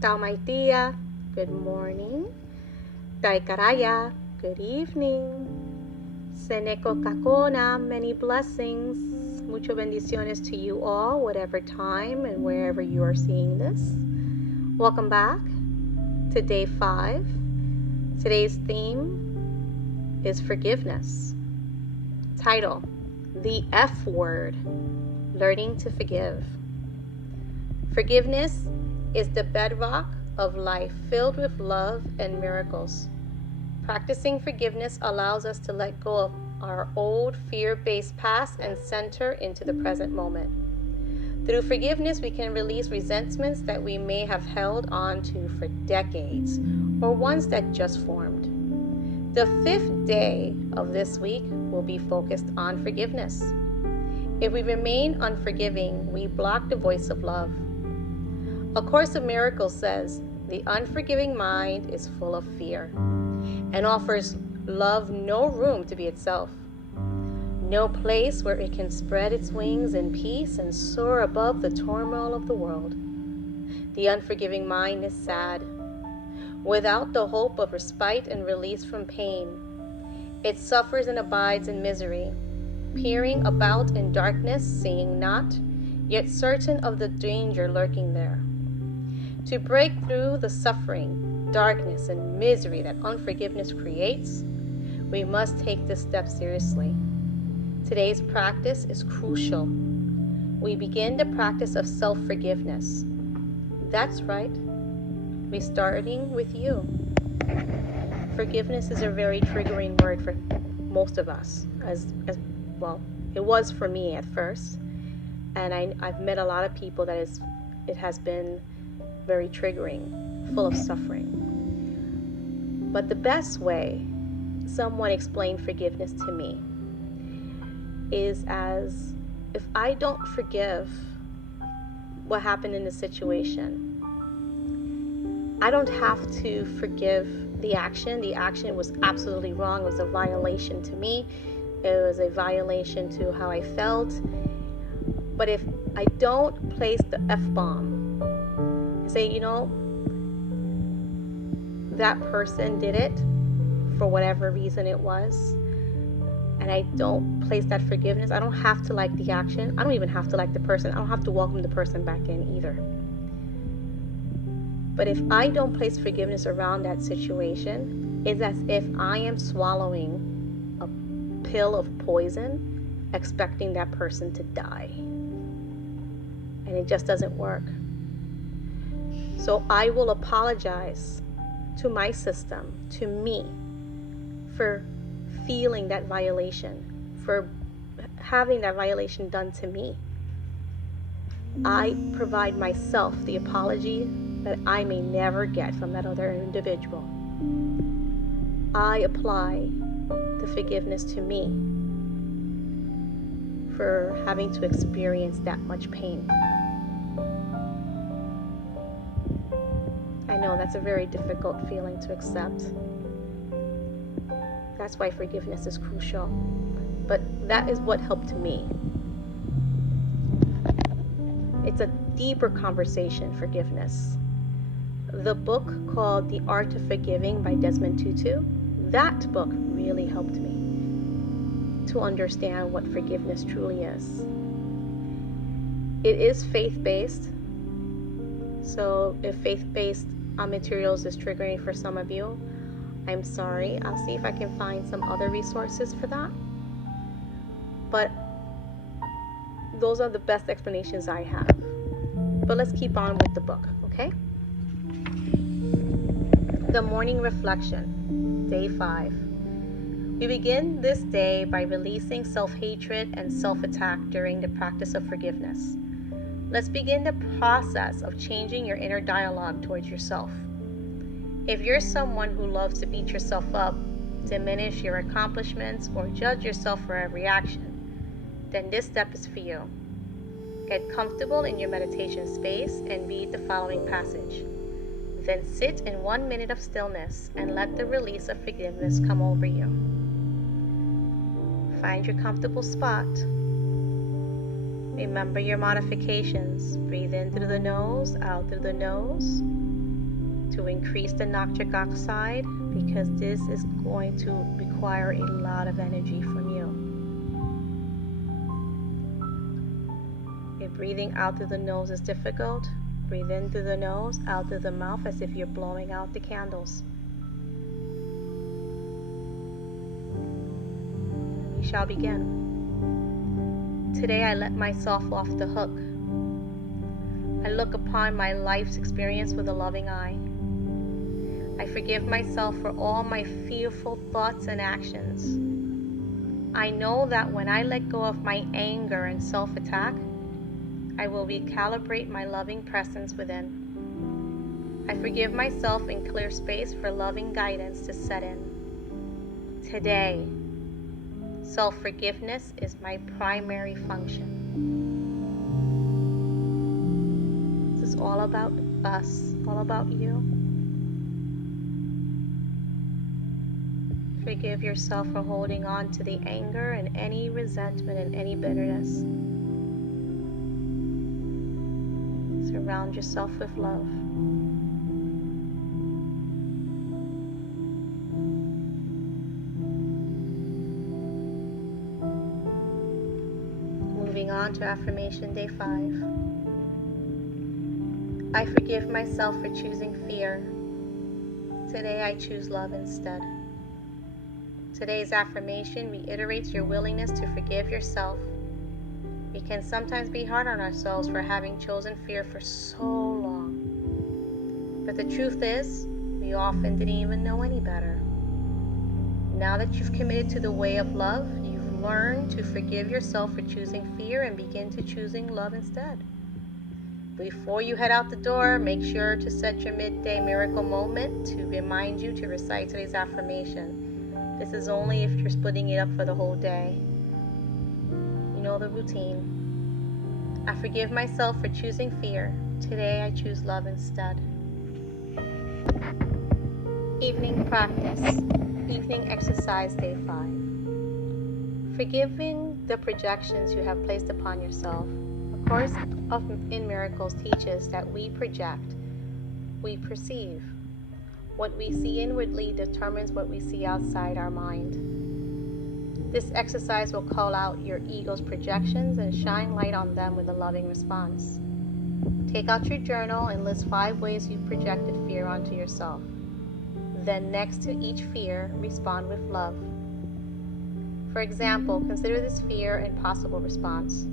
Taumaitia, good morning. Daikaraya, good evening. Seneko kakona, many blessings. Mucho bendiciones to you all, whatever time and wherever you are seeing this. Welcome back to day 5. Today's theme is forgiveness. Title, The F Word, Learning to Forgive. Forgiveness is the bedrock of life filled with love and miracles. Practicing forgiveness allows us to let go of our old fear-based past and center into the present moment. Through forgiveness, we can release resentments that we may have held on to for decades or ones that just formed. The 5th day of this week will be focused on forgiveness. If we remain unforgiving, we block the voice of love. A Course of Miracles says, the unforgiving mind is full of fear and offers love no room to be itself, no place where it can spread its wings in peace and soar above the turmoil of the world. The unforgiving mind is sad, without the hope of respite and release from pain. It suffers and abides in misery, peering about in darkness, seeing not, yet certain of the danger lurking there. To break through the suffering, darkness, and misery that unforgiveness creates, we must take this step seriously. Today's practice is crucial. We begin the practice of self-forgiveness. That's right. We're starting with you. Forgiveness is a very triggering word for most of us, as well. It was for me at first, and I've met a lot of people that it has been very triggering, full of suffering. But the best way someone explained forgiveness to me is as if I don't forgive what happened in the situation, I don't have to forgive the action. The action was absolutely wrong. It was a violation to me. It was a violation to how I felt. But if I don't place the F-bomb, say, that person did it for whatever reason it was, and I don't place that forgiveness, I don't have to like the action. I don't even have to like the person. I don't have to welcome the person back in either. But if I don't place forgiveness around that situation, it's as if I am swallowing a pill of poison, expecting that person to die. And it just doesn't work. So I will apologize to my system, to me, for feeling that violation, for having that violation done to me. I provide myself the apology that I may never get from that other individual. I apply the forgiveness to me for having to experience that much pain. I know that's a very difficult feeling to accept. That's why forgiveness is crucial. But that is what helped me. It's a deeper conversation, forgiveness. The book called The Art of Forgiving by Desmond Tutu, that book really helped me to understand what forgiveness truly is. It is faith-based. So if faith-based materials is triggering for some of you, I'm sorry. I'll see if I can find some other resources for that. But those are the best explanations I have. But let's keep on with the book, okay? The morning reflection, day 5. We begin this day by releasing self-hatred and self-attack during the practice of forgiveness. Let's begin the process of changing your inner dialogue towards yourself. If you're someone who loves to beat yourself up, diminish your accomplishments, or judge yourself for every action, then this step is for you. Get comfortable in your meditation space and read the following passage. Then sit in 1 minute of stillness and let the release of forgiveness come over you. Find your comfortable spot. Remember your modifications. Breathe in through the nose, out through the nose. to increase the nitric oxide because this is going to require a lot of energy from you. If breathing out through the nose is difficult, breathe in through the nose, out through the mouth as if you're blowing out the candles. We shall begin. Today I let myself off the hook. I look upon my life's experience with a loving eye. I forgive myself for all my fearful thoughts and actions. I know that when I let go of my anger and self-attack, I will recalibrate my loving presence within. I forgive myself and clear space for loving guidance to set in. Today, self-forgiveness is my primary function. This is all about us, all about you. Forgive yourself for holding on to the anger and any resentment and any bitterness. Surround yourself with love. Moving on to affirmation day 5. I forgive myself for choosing fear. Today I choose love instead. Today's affirmation reiterates your willingness to forgive yourself. We can sometimes be hard on ourselves for having chosen fear for so long. But the truth is, we often didn't even know any better. Now that you've committed to the way of love, you've learned to forgive yourself for choosing fear and begin to choosing love instead. Before you head out the door, make sure to set your midday miracle moment to remind you to recite today's affirmation. This is only if you're splitting it up for the whole day. You know the routine. I forgive myself for choosing fear. Today I choose love instead. Evening practice. Evening exercise day 5. Forgiving the projections you have placed upon yourself. A Course in Miracles teaches that we project, we perceive. What we see inwardly determines what we see outside our mind. This exercise will call out your ego's projections and shine light on them with a loving response. Take out your journal and list 5 ways you projected fear onto yourself. Then next to each fear, respond with love. For example, consider this fear and possible response.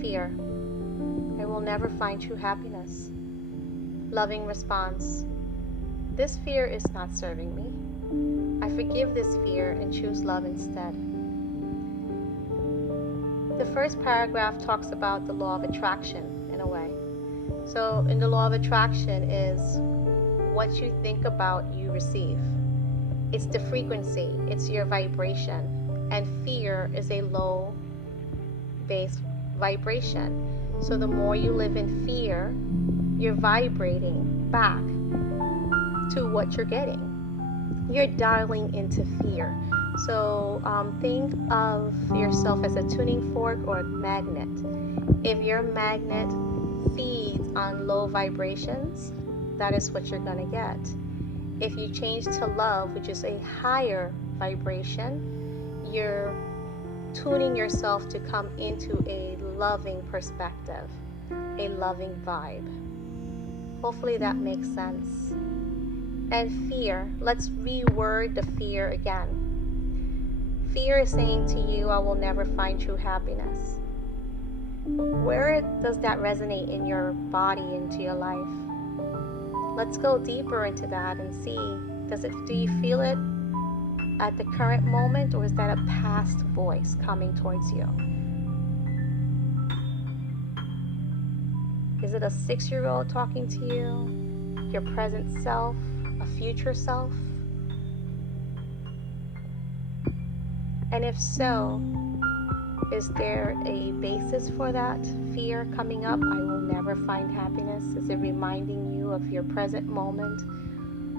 Fear. I will never find true happiness. Loving response. This fear is not serving me. I forgive this fear and choose love instead. The first paragraph talks about the law of attraction in a way. So in the law of attraction is what you think about, you receive. It's the frequency, it's your vibration. And fear is a low base vibration. So the more you live in fear, you're vibrating back to what you're getting. You're dialing into fear. So think of yourself as a tuning fork or a magnet. If your magnet feeds on low vibrations, that is what you're going to get. If you change to love, which is a higher vibration, you're tuning yourself to come into a loving perspective, a loving vibe. Hopefully that makes sense. And fear, let's reword the fear again. Fear is saying to you, I will never find true happiness. Where does that resonate in your body, into your life? Let's go deeper into that and see, do you feel it at the current moment, or is that a past voice coming towards you? Is it a 6-year-old talking to you? Your present self? A future self? And if so, is there a basis for that fear coming up? I will never find happiness. Is it reminding you of your present moment,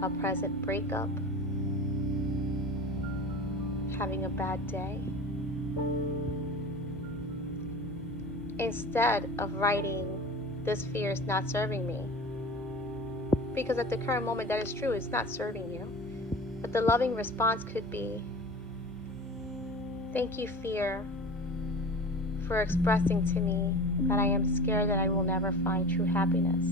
a present breakup, having a bad day? Instead of writing, this fear is not serving me, Because at the current moment, that is true. It's not serving you. But the loving response could be, thank you, fear, for expressing to me that I am scared that I will never find true happiness.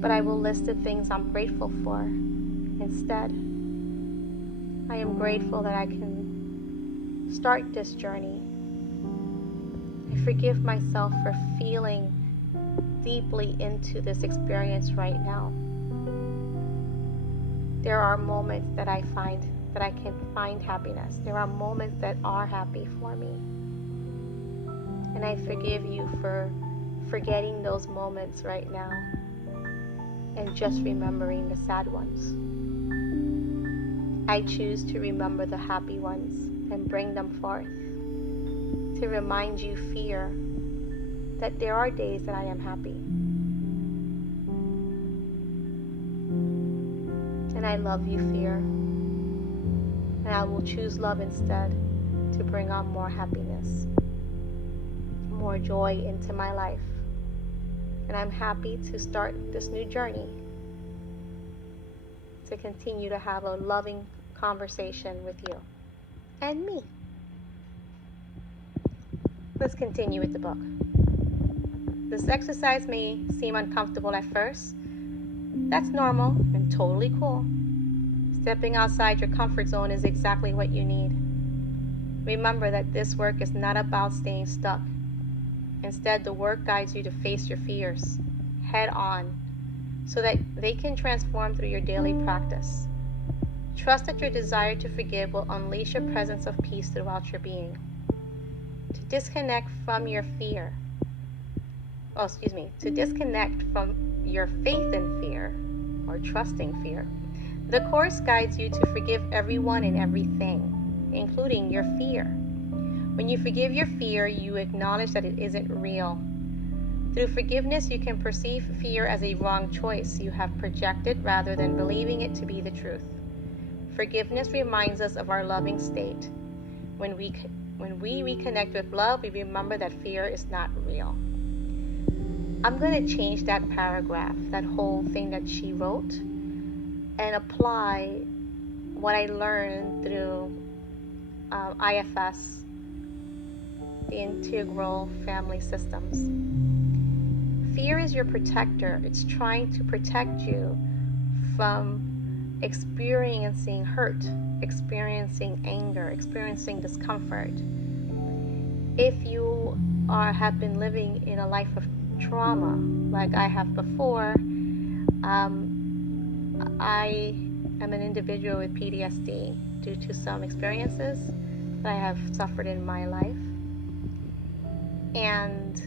But I will list the things I'm grateful for instead. I am grateful that I can start this journey. I forgive myself for feeling deeply into this experience right now. There are moments that I can find happiness. There are moments that are happy for me. And I forgive you for forgetting those moments right now and just remembering the sad ones. I choose to remember the happy ones and bring them forth to remind you, fear, that there are days that I am happy. And I love you, fear. And I will choose love instead to bring on more happiness, more joy into my life. And I'm happy to start this new journey, to continue to have a loving conversation with you and me. Let's continue with the book. This exercise may seem uncomfortable at first. That's normal and totally cool. Stepping outside your comfort zone is exactly what you need. Remember that this work is not about staying stuck. Instead, the work guides you to face your fears head on so that they can transform through your daily practice. Trust that your desire to forgive will unleash a presence of peace throughout your being. To disconnect from your fear, to disconnect from your faith in fear or trusting fear, the Course guides you to forgive everyone and everything, including your fear. When you forgive your fear, you acknowledge that it isn't real. Through forgiveness, you can perceive fear as a wrong choice you have projected rather than believing it to be the truth. Forgiveness reminds us of our loving state. When we reconnect with love, we remember that fear is not real. I'm going to change that paragraph, that whole thing that she wrote, and apply what I learned through IFS, the Integral Family Systems. Fear is your protector. It's trying to protect you from experiencing hurt, experiencing anger, experiencing discomfort. If you have been living in a life of trauma, like I have before, I am an individual with PTSD due to some experiences that I have suffered in my life. And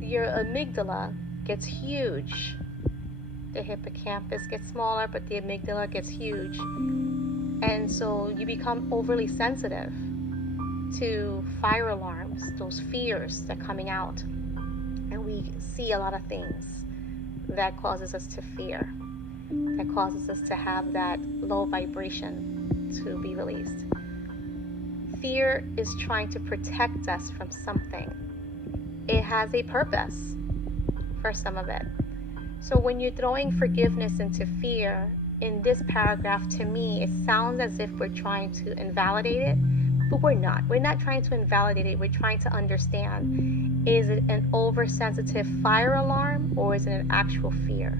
your amygdala gets huge. The hippocampus gets smaller, but the amygdala gets huge. And so you become overly sensitive to fire alarms, those fears that are coming out. And we see a lot of things that causes us to fear, that causes us to have that low vibration to be released. Fear is trying to protect us from something. It has a purpose for some of it. So when you're throwing forgiveness into fear, in this paragraph, to me, it sounds as if we're trying to invalidate it, but we're not. We're not trying to invalidate it. We're trying to understand, is it an oversensitive fire alarm or is it an actual fear?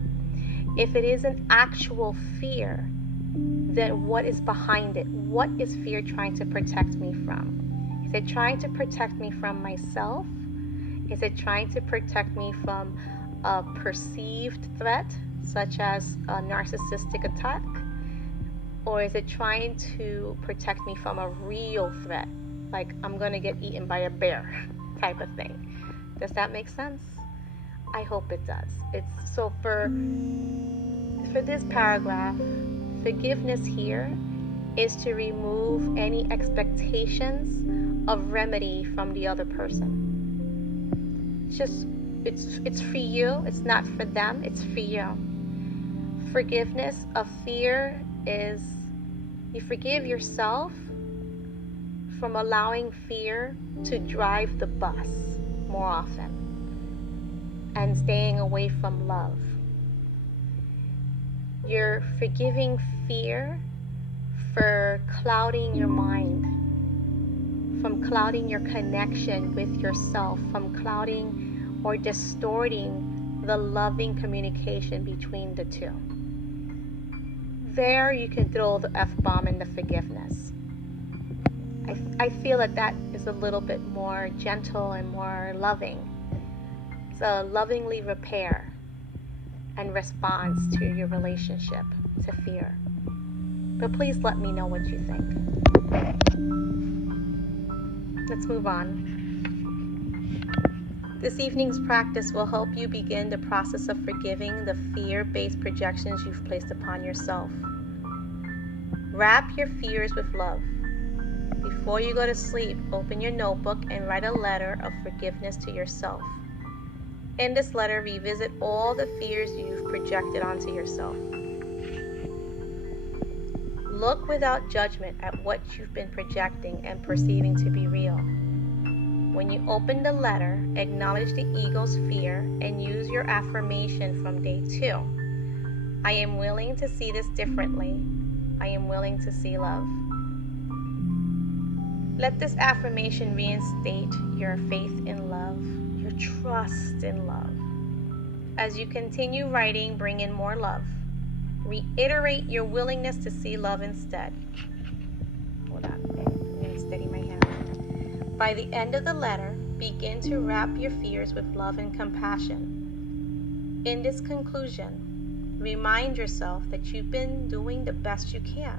If it is an actual fear, then what is behind it? What is fear trying to protect me from? Is it trying to protect me from myself? Is it trying to protect me from a perceived threat, such as a narcissistic attack? Or is it trying to protect me from a real threat, like I'm going to get eaten by a bear type of thing? Does that make sense? I hope it does. It's so for this paragraph, forgiveness here is to remove any expectations of remedy from the other person. It's for you. It's not for them. It's for you. Forgiveness of fear is you forgive yourself from allowing fear to drive the bus more often. and staying away from love. You're forgiving fear for clouding your mind, from clouding your connection with yourself, from clouding or distorting the loving communication between the two. There you can throw the F-bomb in the forgiveness. I feel that is a little bit more gentle and more loving. It's a lovingly repair and response to your relationship to fear. But please let me know what you think. Let's move on. This evening's practice will help you begin the process of forgiving the fear-based projections you've placed upon yourself. Wrap your fears with love. Before you go to sleep, open your notebook and write a letter of forgiveness to yourself. In this letter, revisit all the fears you've projected onto yourself. Look without judgment at what you've been projecting and perceiving to be real. When you open the letter, acknowledge the ego's fear and use your affirmation from day 2. I am willing to see this differently. I am willing to see love. Let this affirmation reinstate your faith in love, your trust in love. As you continue writing, bring in more love. Reiterate your willingness to see love instead. Hold on, I'm going to steady my hand. By the end of the letter, begin to wrap your fears with love and compassion. In this conclusion, remind yourself that you've been doing the best you can.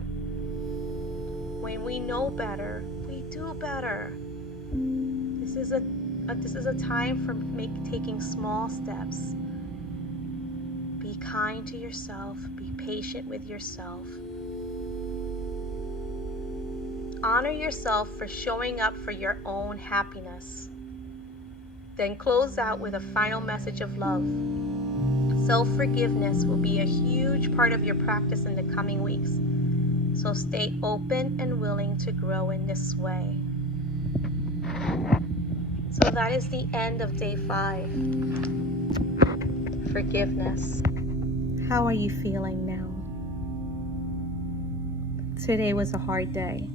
When we know better, we do better. This is a time for taking small steps. Be kind to yourself. Be patient with yourself. Honor yourself for showing up for your own happiness. Then close out with a final message of love. Self-forgiveness will be a huge part of your practice in the coming weeks. So stay open and willing to grow in this way. So that is the end of day 5. Forgiveness. How are you feeling now? Today was a hard day.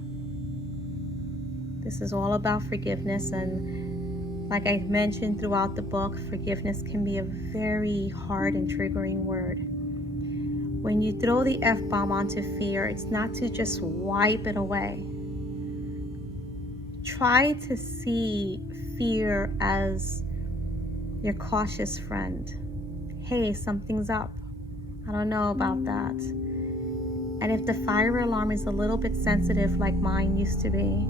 This is all about forgiveness, and like I mentioned throughout the book, forgiveness can be a very hard and triggering word. When you throw the F-bomb onto fear, it's not to just wipe it away. Try to see fear as your cautious friend. Hey, something's up. I don't know about that. And if the fire alarm is a little bit sensitive like mine used to be,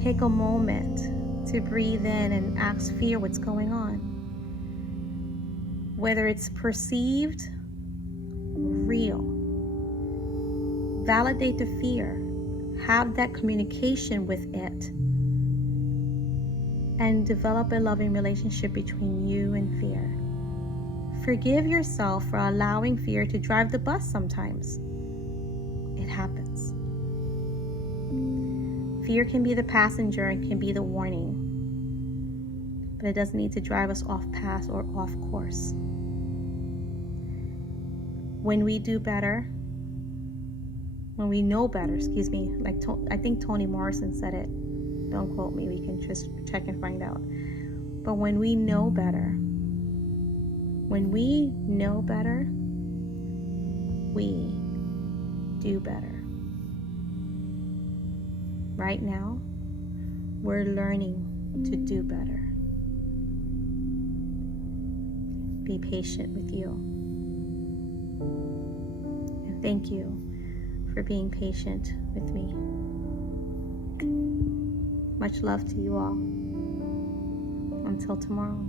take a moment to breathe in and ask fear what's going on. Whether it's perceived or real. Validate the fear. Have that communication with it. And develop a loving relationship between you and fear. Forgive yourself for allowing fear to drive the bus sometimes. It happens. Fear can be the passenger and can be the warning, but it doesn't need to drive us off path or off course. When we do better, when we know better, like I think Toni Morrison said it. Don't quote me, we can just check and find out. But when we know better, we do better. Right now, we're learning to do better. Be patient with you. And thank you for being patient with me. Much love to you all. Until tomorrow.